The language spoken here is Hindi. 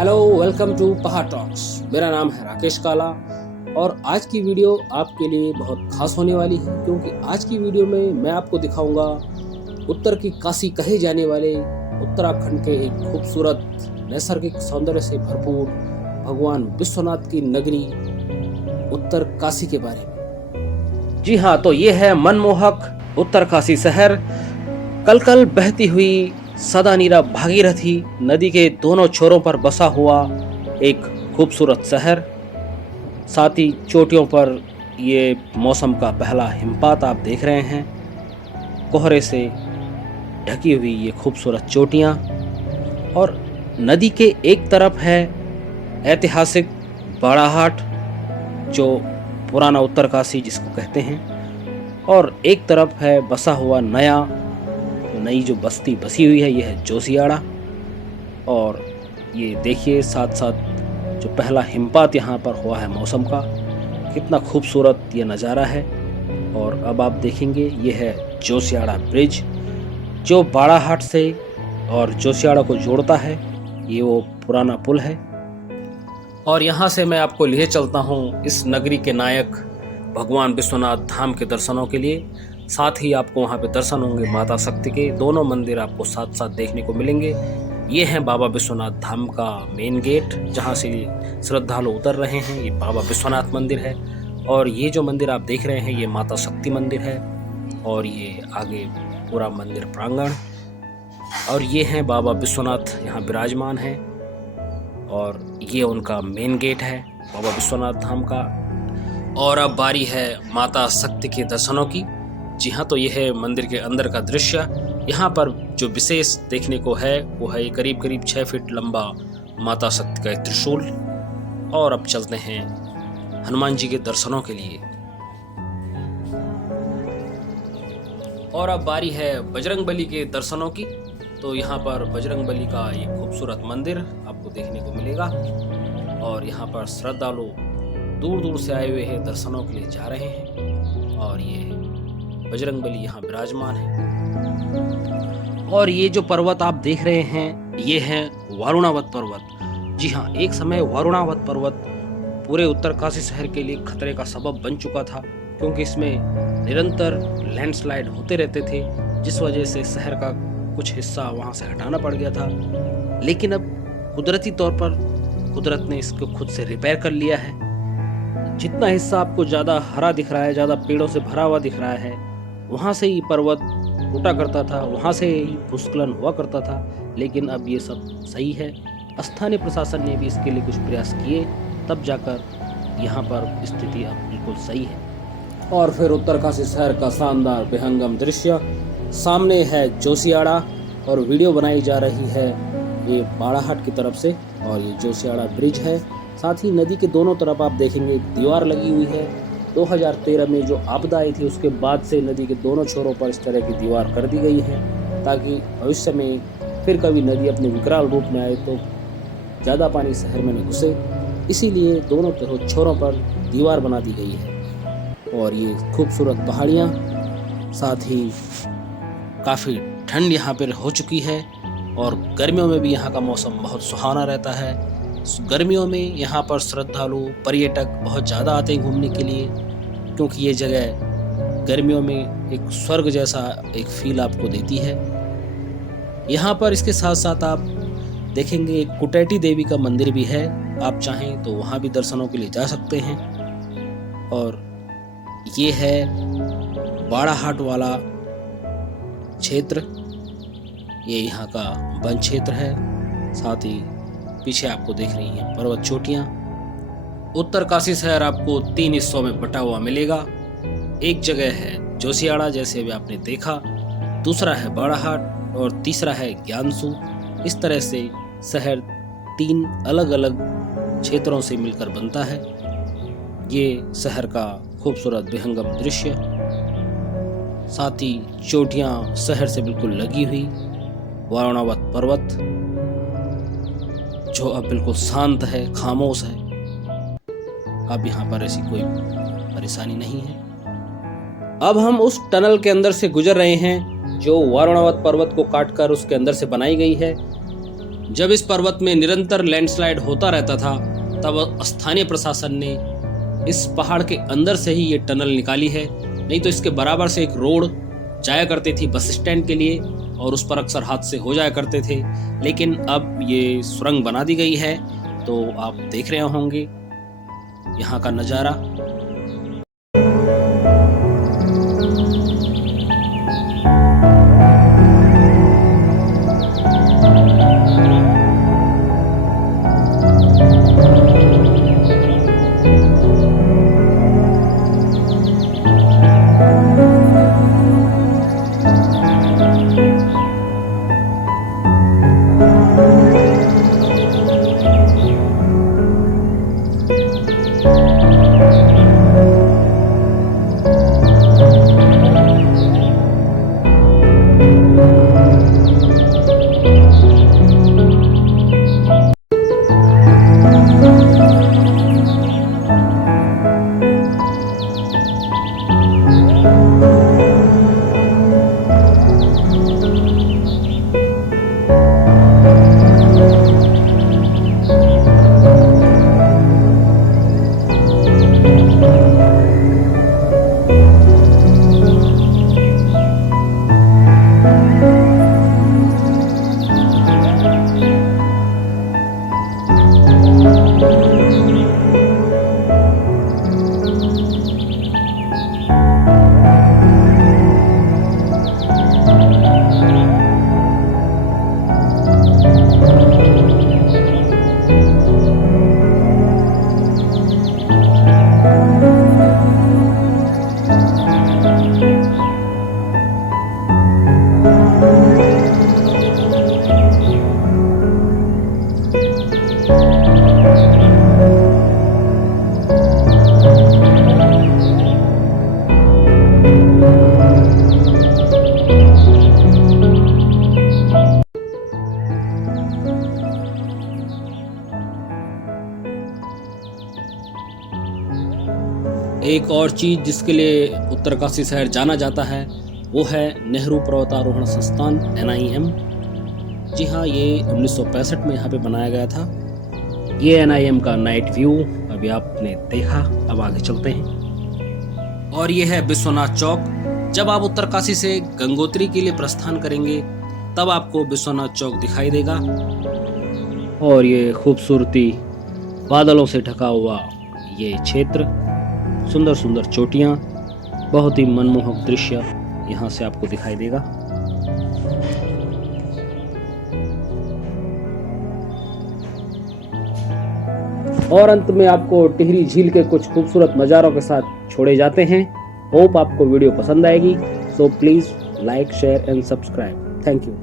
हेलो, वेलकम टू पहाड़ टॉक्स। मेरा नाम है राकेश काला और आज की वीडियो आपके लिए बहुत खास होने वाली है, क्योंकि आज की वीडियो में मैं आपको दिखाऊंगा उत्तर की काशी कहे जाने वाले उत्तराखंड के एक खूबसूरत नैसर्गिक सौंदर्य से भरपूर भगवान विश्वनाथ की नगरी उत्तर काशी के बारे में। जी हाँ, तो ये है मनमोहक उत्तर काशी शहर। कल कल बहती हुई सदा नीरा भागीरथी नदी के दोनों छोरों पर बसा हुआ एक खूबसूरत शहर। साथ ही चोटियों पर ये मौसम का पहला हिमपात आप देख रहे हैं। कोहरे से ढकी हुई ये खूबसूरत चोटियाँ, और नदी के एक तरफ है ऐतिहासिक बाड़ाहाट, जो पुराना उत्तरकाशी जिसको कहते हैं, और एक तरफ है बसा हुआ नई जो बस्ती बसी हुई है, ये है जोशियाड़ा। और ये देखिए साथ साथ जो पहला हिमपात यहाँ पर हुआ है मौसम का, कितना खूबसूरत ये नज़ारा है। और अब आप देखेंगे ये है जोशियाड़ा ब्रिज, जो बाड़ाहाट से और जोशियाड़ा को जोड़ता है। ये वो पुराना पुल है। और यहाँ से मैं आपको लिए चलता हूँ इस नगरी के नायक भगवान विश्वनाथ धाम के दर्शनों के लिए। साथ ही आपको वहाँ पे दर्शन होंगे माता शक्ति के। दोनों मंदिर आपको साथ साथ देखने को मिलेंगे। ये है बाबा विश्वनाथ धाम का मेन गेट, जहाँ से श्रद्धालु उतर रहे हैं। ये बाबा विश्वनाथ मंदिर है, और ये जो मंदिर आप देख रहे हैं ये माता शक्ति मंदिर है। और ये आगे पूरा मंदिर प्रांगण, और ये हैं बाबा विश्वनाथ यहाँ विराजमान हैं। और ये उनका मेन गेट है बाबा विश्वनाथ धाम का। और अब बारी है माता शक्ति के दर्शनों की। जी हाँ, तो यह है मंदिर के अंदर का दृश्य। यहाँ पर जो विशेष देखने को है वो है करीब करीब 6 फीट लंबा माता शक्ति का एक त्रिशूल। और अब चलते हैं हनुमान जी के दर्शनों के लिए। और अब बारी है बजरंगबली के दर्शनों की। तो यहाँ पर बजरंगबली का एक खूबसूरत मंदिर आपको देखने को मिलेगा, और यहाँ पर श्रद्धालु दूर दूर से आए हुए हैं, दर्शनों के लिए जा रहे हैं। और ये बजरंगबली यहाँ विराजमान है। और ये जो पर्वत आप देख रहे हैं ये है वारुणावत पर्वत। जी हाँ, एक समय वारुणावत पर्वत पूरे उत्तरकाशी शहर के लिए खतरे का सबब बन चुका था, क्योंकि इसमें निरंतर लैंडस्लाइड होते रहते थे, जिस वजह से शहर का कुछ हिस्सा वहाँ से हटाना पड़ गया था। लेकिन अब कुदरती तौर पर कुदरत ने इसको खुद से रिपेयर कर लिया है। जितना हिस्सा आपको ज़्यादा हरा दिख रहा है, ज़्यादा पेड़ों से भरा हुआ दिख रहा है, वहाँ से ही पर्वत टूटा करता था, वहाँ से ही भूस्खलन हुआ करता था। लेकिन अब ये सब सही है। स्थानीय प्रशासन ने भी इसके लिए कुछ प्रयास किए, तब जाकर यहाँ पर स्थिति अब बिल्कुल सही है। और फिर उत्तरकाशी शहर का शानदार विहंगम दृश्य। सामने है जोशियाड़ा, और वीडियो बनाई जा रही है ये बाड़ाहाट की तरफ से। और ये जोशियाड़ा ब्रिज है। साथ ही नदी के दोनों तरफ आप देखेंगे दीवार लगी हुई है। 2013 में जो आपदा आई थी उसके बाद से नदी के दोनों छोरों पर इस तरह की दीवार कर दी गई है, ताकि भविष्य में फिर कभी नदी अपने विकराल रूप में आए तो ज़्यादा पानी शहर में न घुसे। इसीलिए दोनों छोरों पर दीवार बना दी गई है। और ये खूबसूरत पहाड़ियाँ, साथ ही काफ़ी ठंड यहाँ पर हो चुकी है। और गर्मियों में भी यहाँ का मौसम बहुत सुहाना रहता है। गर्मियों में यहाँ पर श्रद्धालु पर्यटक बहुत ज़्यादा आते हैं घूमने के लिए, क्योंकि ये जगह गर्मियों में एक स्वर्ग जैसा एक फील आपको देती है। यहाँ पर इसके साथ साथ आप देखेंगे एक कुटेटी देवी का मंदिर भी है। आप चाहें तो वहाँ भी दर्शनों के लिए जा सकते हैं। और ये है बाड़ाहाट वाला क्षेत्र, ये यहाँ का वन क्षेत्र है। साथ ही पीछे आपको देख रही हैं पर्वत चोटियाँ। उत्तरकाशी शहर आपको 3 हिस्सों में बटा हुआ मिलेगा। एक जगह है जोशियाड़ा, जैसे भी आपने देखा, दूसरा है बाड़ाहाट, और तीसरा है ज्ञानसू। इस तरह से शहर 3 अलग अलग क्षेत्रों से मिलकर बनता है। ये शहर का खूबसूरत विहंगम दृश्य। साथ ही चोटियाँ शहर से बिल्कुल लगी हुई, वारुणावत पर्वत जो अब बिल्कुल शांत है, खामोश है। अब यहाँ पर ऐसी कोई परेशानी नहीं है। अब हम उस टनल के अंदर से गुजर रहे हैं जो वारुणावत पर्वत को काटकर उसके अंदर से बनाई गई है। जब इस पर्वत में निरंतर लैंडस्लाइड होता रहता था तब स्थानीय प्रशासन ने इस पहाड़ के अंदर से ही ये टनल निकाली है, नहीं तो इसके बराबर से एक रोड जाया करती थी बस स्टैंड के लिए और उस पर अक्सर हादसे हो जाया करते थे। लेकिन अब ये सुरंग बना दी गई है, तो आप देख रहे होंगे यहाँ का नज़ारा। एक और चीज़ जिसके लिए उत्तरकाशी शहर जाना जाता है वो है नेहरू पर्वतारोहण संस्थान NIM। जी हाँ, ये 1965 में यहाँ पे बनाया गया था। ये NIM का नाइट व्यू अभी आपने देखा, अब आगे चलते हैं। और ये है विश्वनाथ चौक। जब आप उत्तरकाशी से गंगोत्री के लिए प्रस्थान करेंगे तब आपको विश्वनाथ चौक दिखाई देगा। और ये खूबसूरती बादलों से ढका हुआ ये क्षेत्र, सुंदर सुंदर चोटियाँ, बहुत ही मनमोहक दृश्य यहाँ से आपको दिखाई देगा। और अंत में आपको टिहरी झील के कुछ खूबसूरत नज़ारों के साथ छोड़े जाते हैं। होप आपको वीडियो पसंद आएगी। So please like, share and subscribe. Thank you.